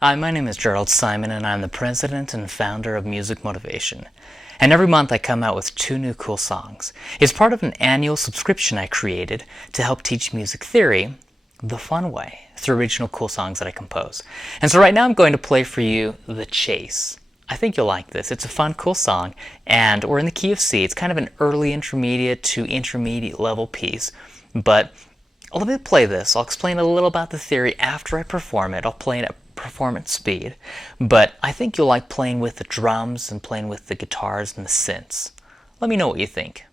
Hi, my name is Jerald Simon, and I'm the president and founder of Music Motivation. And every month I come out with 2 new cool songs. It's part of an annual subscription I created to help teach music theory the fun way through original cool songs that I compose. And so right now I'm going to play for you The Chase. I think you'll like this. It's a fun, cool song, and we're in the key of C. It's kind of an early intermediate to intermediate level piece, but let me play this. I'll explain a little about the theory after I perform it. I'll play it at performance speed, but I think you'll like playing with the drums and playing with the guitars and the synths. Let me know what you think.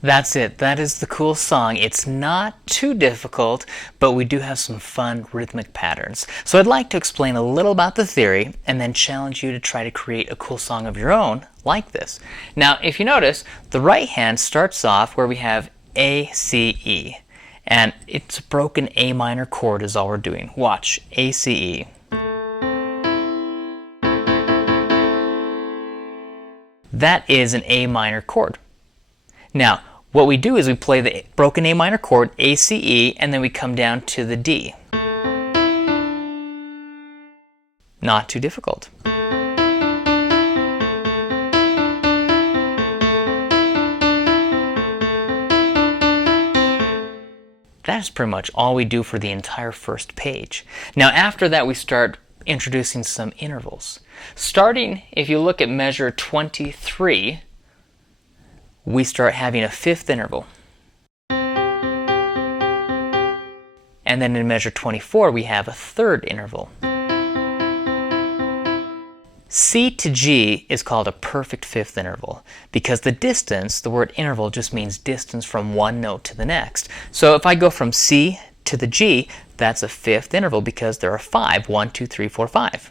That's it. That is the cool song. It's not too difficult, but we do have some fun rhythmic patterns. So I'd like to explain a little about the theory and then challenge you to try to create a cool song of your own like this. Now, if you notice, the right hand starts off where we have A, C, E. And it's a broken A minor chord is all we're doing. Watch, A, C, E. That is an A minor chord. Now, what we do is we play the broken A minor chord, A, C, E, and then we come down to the D. Not too difficult. That's pretty much all we do for the entire first page. Now, after that, we start introducing some intervals. Starting, if you look at measure 23, we start having a 5th interval. And then in measure 24, we have a 3rd interval. C to G is called a perfect 5th interval because the distance, the word interval just means distance from one note to the next. So if I go from C to the G, that's a 5th interval because there are 5. 1, 2, 3, 4, 5.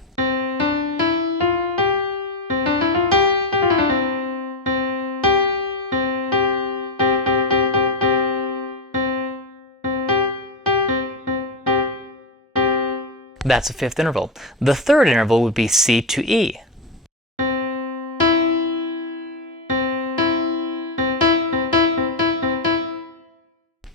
That's a 5th interval. The 3rd interval would be C to E.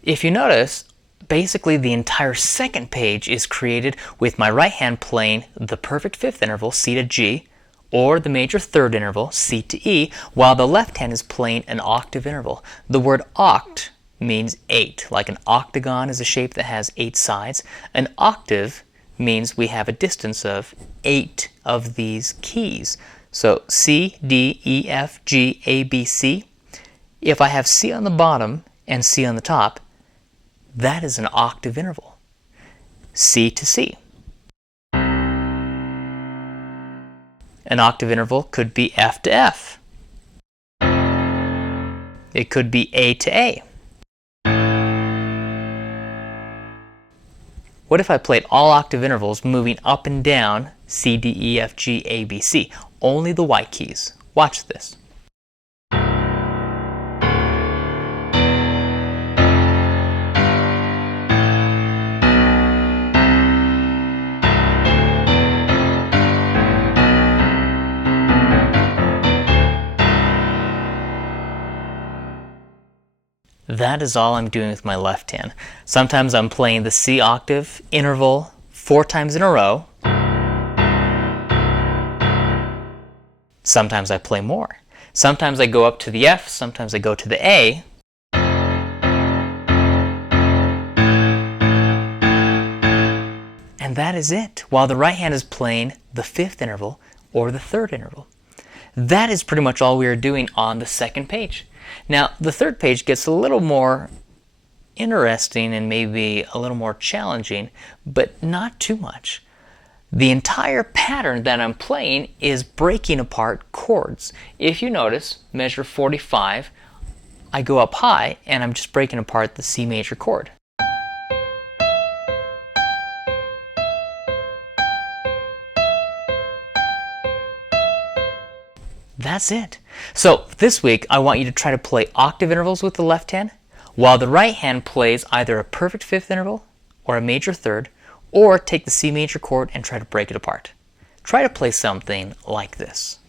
If you notice, basically the entire second page is created with my right hand playing the perfect fifth interval, C to G, or the major third interval, C to E, while the left hand is playing an octave interval. The word oct means 8. Like an octagon is a shape that has 8 sides. An octave means we have a distance of 8 of these keys. So C, D, E, F, G, A, B, C. If I have C on the bottom and C on the top, that is an octave interval. C to C. An octave interval could be F to F. It could be A to A. What if I played all octave intervals moving up and down C, D, E, F, G, A, B, C? Only the white keys. Watch this. That is all I'm doing with my left hand. Sometimes I'm playing the C octave interval 4 times in a row. Sometimes I play more. Sometimes I go up to the F, sometimes I go to the A. And that is it, while the right hand is playing the fifth interval or the third interval. That is pretty much all we are doing on the second page. Now, the third page gets a little more interesting and maybe a little more challenging, but not too much. The entire pattern that I'm playing is breaking apart chords. If you notice, measure 45, I go up high and I'm just breaking apart the C major chord. That's it. So this week I want you to try to play octave intervals with the left hand, while the right hand plays either a perfect fifth interval or a major third, or take the C major chord and try to break it apart. Try to play something like this.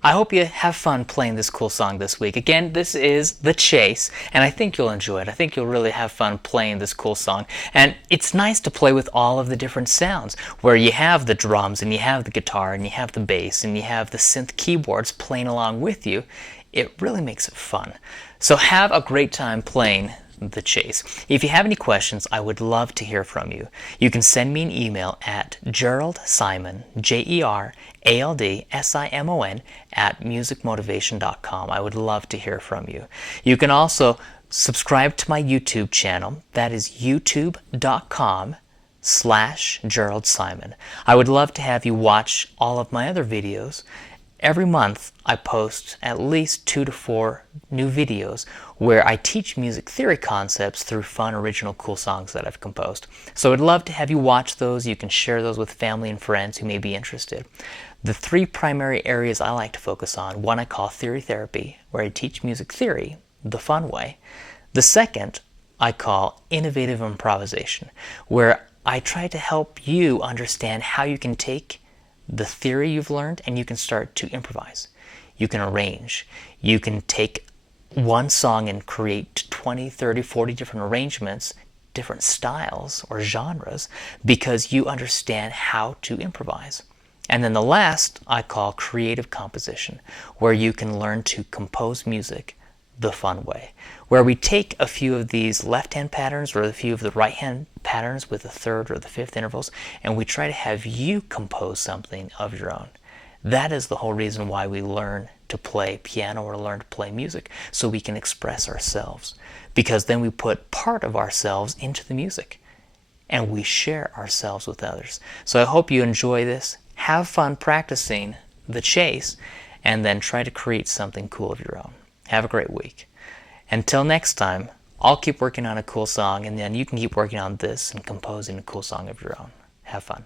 I hope you have fun playing this cool song this week. Again, this is The Chase, and I think you'll enjoy it. I think you'll really have fun playing this cool song. And it's nice to play with all of the different sounds, where you have the drums, and you have the guitar, and you have the bass, and you have the synth keyboards playing along with you. It really makes it fun. So have a great time playing The Chase. If you have any questions, I would love to hear from you. You can send me an email at Jerald Simon, JeraldSimon, at musicmotivation.com. I would love to hear from you. You can also subscribe to my YouTube channel. That is youtube.com/Jerald Simon. I would love to have you watch all of my other videos. Every month I post at least 2 to 4 new videos where I teach music theory concepts through fun, original, cool songs that I've composed. So I'd love to have you watch those. You can share those with family and friends who may be interested. The 3 primary areas I like to focus on: one I call theory therapy, where I teach music theory the fun way. The second I call innovative improvisation, where I try to help you understand how you can take the theory you've learned and you can start to improvise. You can arrange. You can take one song and create 20, 30, 40 different arrangements, different styles or genres, because you understand how to improvise. And then the last I call creative composition, where you can learn to compose music the fun way, where we take a few of these left-hand patterns or a few of the right-hand patterns with the third or the fifth intervals, and we try to have you compose something of your own. That is the whole reason why we learn to play piano or learn to play music, so we can express ourselves, because then we put part of ourselves into the music and we share ourselves with others. So I hope you enjoy this. Have fun practicing the chase, and then try to create something cool of your own. Have a great week. Until next time, I'll keep working on a cool song, and then you can keep working on this and composing a cool song of your own. Have fun.